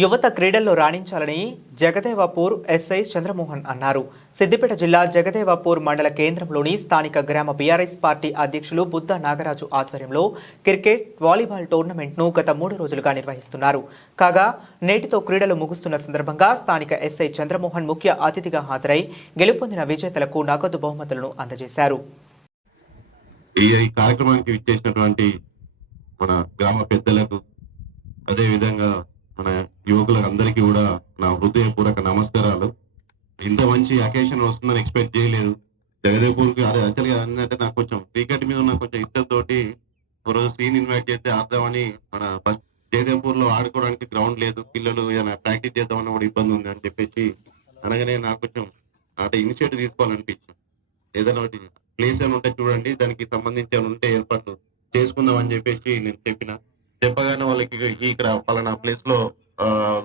యువత క్రీడల్లో రాణించాలని జగదేవపూర్ ఎస్ఐ చంద్రమోహన్ అన్నారు. సిద్దిపేట జిల్లా జగదేవపూర్ మండల కేంద్రంలోని స్థానిక గ్రామ బీఆర్ఎస్ పార్టీ అధ్యక్షులు బుద్ధ నాగరాజు ఆధ్వర్యంలో క్రికెట్, వాలీబాల్ టోర్నమెంట్ను గత 3 రోజులుగా నిర్వహిస్తున్నారు. కాగా నేటితో క్రీడలు ముగుస్తున్న సందర్భంగా స్థానిక ఎస్ఐ చంద్రమోహన్ ముఖ్య అతిథిగా హాజరై గెలుపొందిన విజేతలకు నగదు బహుమతులను అందజేశారు. ఈ కార్యక్రమానికి విచ్చేసినటువంటి మన గ్రామ పెద్దలకు, అదే విధంగా మన యువకులకు అందరికీ కూడా నా హృదయపూర్వక నమస్కారాలు. ఇంత మంచి అకేషన్ వస్తుందని ఎక్స్పెక్ట్ చేయలేదు. జగదేవ్పూర్కి అదే యాక్చువల్గా ఏంటంటే నాకు కొంచెం క్రికెట్ మీద ఉన్న కొంచెం ఇష్టంతోటి ఒకరోజు సీన్ ఇన్వైట్ చేస్తే ఆడదామని మన ఫస్ట్ జగదేవ్పూర్లో ఆడుకోవడానికి గ్రౌండ్ లేదు, పిల్లలు ఏదైనా ప్రాక్టీస్ చేద్దామని కూడా ఇబ్బంది ఉంది అని చెప్పేసి అనగానే నాకు కొంచెం అంటే ఇనిషియేటివ్ తీసుకోవాలనిపించింది. ఏదైనా ఒకటి ప్లేస్ అని ఉంటే చూడండి, దానికి సంబంధించి ఏమైనా ఉంటే ఏర్పాట్లు చేసుకుందాం అని చెప్పేసి నేను చెప్పగానే వాళ్ళకి ఇక్కడ పలానా ప్లేస్ లో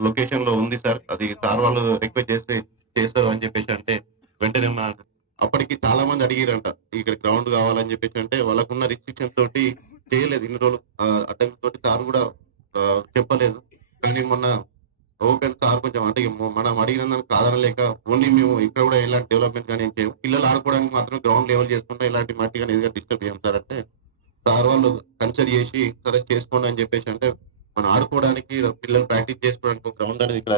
లొకేషన్ లో ఉంది సార్, అది సార్ వాళ్ళు రిక్వెస్ట్ చేస్తే చేస్తారు అని చెప్పేసి అంటే వెంటనే అప్పటికి చాలా మంది అడిగారంట ఇక్కడ గ్రౌండ్ కావాలని చెప్పేసి. అంటే వాళ్ళకున్న రిస్ట్రిక్షన్ తోటి చేయలేదు ఇన్ని రోజులు, అడ్డంకి తోటి సార్ కూడా చెప్పలేదు. కానీ మొన్న ఓపెన్ సార్ కొంచెం అంటే మనం అడిగిన దానికి కాదనలేక ఓన్లీ మేము ఇక్కడ కూడా ఎలాంటి డెవలప్మెంట్ కానీ ఏం చేయం, పిల్లలు ఆడుకోవడానికి మాత్రం గ్రౌండ్ లెవెల్ చేసుకుంటే ఇలాంటి మట్టి కానీ ఏదైనా డిస్టర్బ్ చేయం సార్ అంటే సార్ వాళ్ళు కన్సిడర్ చేసి సరే చేసుకోండి అని చెప్పేసి అంటే మనం ఆడుకోవడానికి పిల్లలు ప్రాక్టీస్ చేసుకోవడానికి గ్రౌండ్ అనేది ఇక్కడ